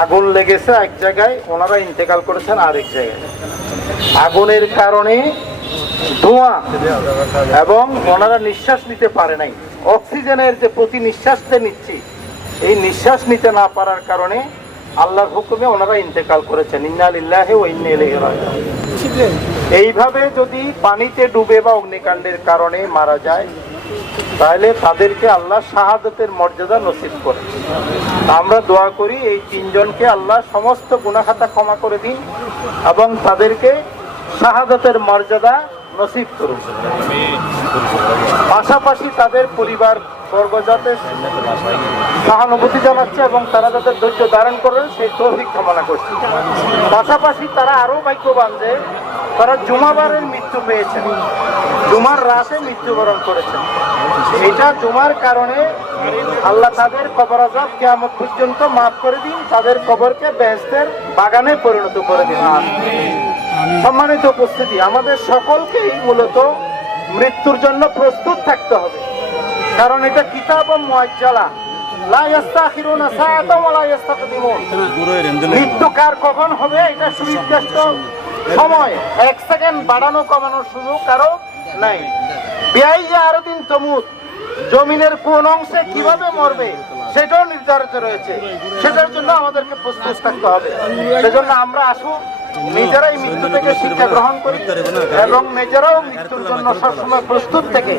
আগুন লেগেছে এক জায়গায় ওনারা ইন্তেকাল করেছেন আরেক জায়গায়। আগুনের কারণে ধোঁয়া এবং ওনারা নিঃশ্বাস নিতে পারে নাই। অক্সিজেনের যে প্রতি নিঃশ্বাসতে নিচ্ছি এই নিঃশ্বাস নিতে না পারার কারণে আল্লাহর হুকুমে ওনারা ইন্তেকাল করেছেন। ইন্নালিল্লাহে ও ইন্না এইভাবে যদি পানিতে ডুবে বা অগ্নিকাণ্ডের কারণে মারা যায় তাহলে তাদেরকে আল্লাহ শাহাদতের মর্যাদা নসিব করে। আমরা দোয়া করি, এই তিনজনকে আল্লাহ সমস্ত গুণাখাতা ক্ষমা করে দিন এবং তাদেরকে শাহাদতের মর্যাদা নসিব করুন। পাশাপাশি তাদের পরিবার বর্গ যাতে সহানুভূতি জানাচ্ছে এবং তারা যাতে ধৈর্য ধারণ করেন, সেই তৌফিক কামনা করছি। পাশাপাশি তারা আরও ভাগ্যবান যে তারা জুমাবারের মৃত্যু পেয়েছেন। জুমার রাতে মৃত্যুবরণ করেছেন। এটা জুমার কারণে আল্লাহ তাদের কবর আজাব কেয়ামত পর্যন্ত মাফ করে দিন, তাদের কবরকে বেহেস্তের বাগানে পরিণত করে দিন। সম্মানিত উপস্থিতি, আমাদের সকলকেই মূলত মৃত্যুর জন্য প্রস্তুত থাকতে হবে। কারণ এটা কিতাব ও মুআজ্জালা লা ইস্তাখিরুনা সাআতাও ওয়া লা ইস্তাকদিমুন মৃত্যু কার কখন হবে এটা সুনির্দিষ্ট সময়। এক সেকেন্ড বাড়ানো কমানোর সুযোগ কারও নাই। বিয়াই আরও দিন তমুত জমিনের কোন অংশে কীভাবে মরবে সেটাও নির্ধারিত রয়েছে। সেটার জন্য আমাদেরকে প্রস্তুত থাকতে হবে। সেজন্য আমরা আসুন নিজেরাই মৃত্যু থেকে শিক্ষা গ্রহণ করি এবং নিজেরাও মৃত্যুর জন্য সবসময় প্রস্তুত থেকে